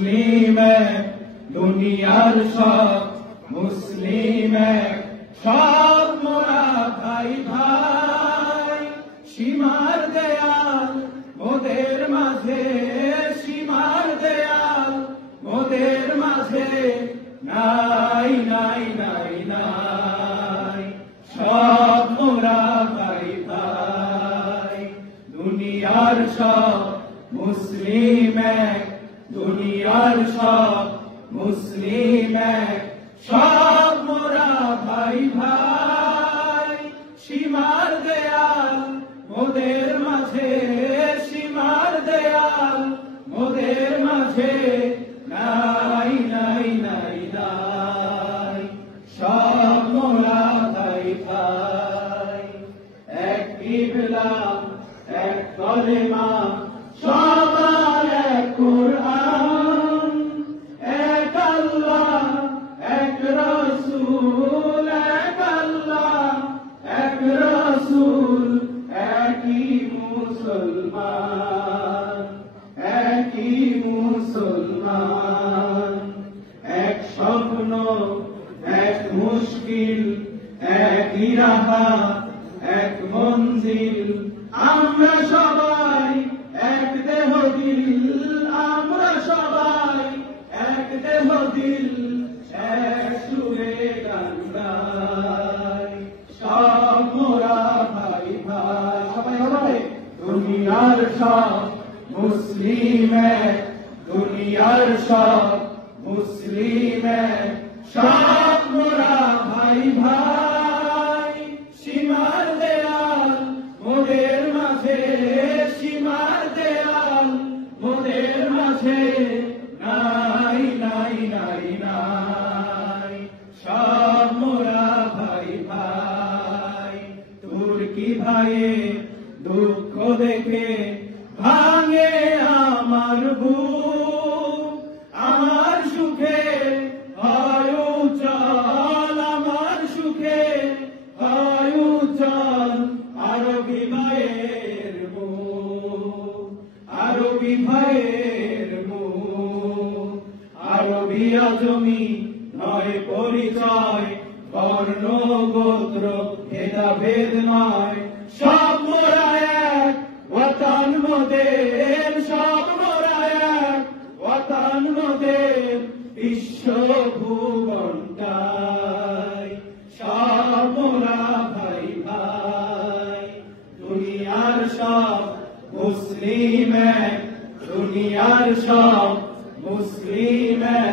মুসলিম এক দুনিয়ার সব মুসলিম এক সব মোরা ভাই ভাই সীমার দেয়াল মোদের মাঝে সীমার দেয়াল মোদের মাঝে নাই নাই নাই নাই সব মোরা ভাই ভাই দুনিয়ার সব মুসলিম এক দুনিয়ার সব মুসলিম এক সব মোরা ভাই ভাই সীমার দেয়াল মোদের মাঝে সীমার দেয়াল মোদের মাঝে নাই নাই নাই নাই সব মোরা ভাই ভাই এক কিবলা এক কলেমা সবার এক কুরআন এক আল্লাহ এক রাসূল এক আল্লাহ এক রাসূল একই মুসলমান একই মুসলমান এক স্বপ্ন এক মুশকিল এক রাহা এক মঞ্জিল আমরা সবাই এক দেহ দিল আমরা সবাই এক দেহ দিল এক সুরে গান গাই সব মোরা ভাই ভাই সবাই হবে দুনিয়ার সব মুসলিম এক দুনিয়ার সব মুসলিম এক সব মোরা ভাই ভাই সীমার দেয়াল মোদের মাঝে সীমার দেয়াল মোদের মাঝে নাই নাই নাই নাই সব মোরা ভাই ভাই তুর্কি ভাইয়ে দুঃখ দেখে ভাঙে আমার বুক আমার সুখে হয় উজ্জ্বল আমার সুখে হয় উজ্জ্বল আরবি ভাইয়ের মুখ আরবি ভাইয়ের মুখ আরবি আজমি নয় পরিচয় বর্ণ গোত্র ভেদাভেদ নয় সব মোরা এক ওয়াতান মোদের সব মোরা এক ওয়াতান মোদের বিশ্ব ভুবনটাই সব মোরা ভাই ভাই দুনিয়ার সব মুসলিম এক দুনিয়ার সব মুসলিম এক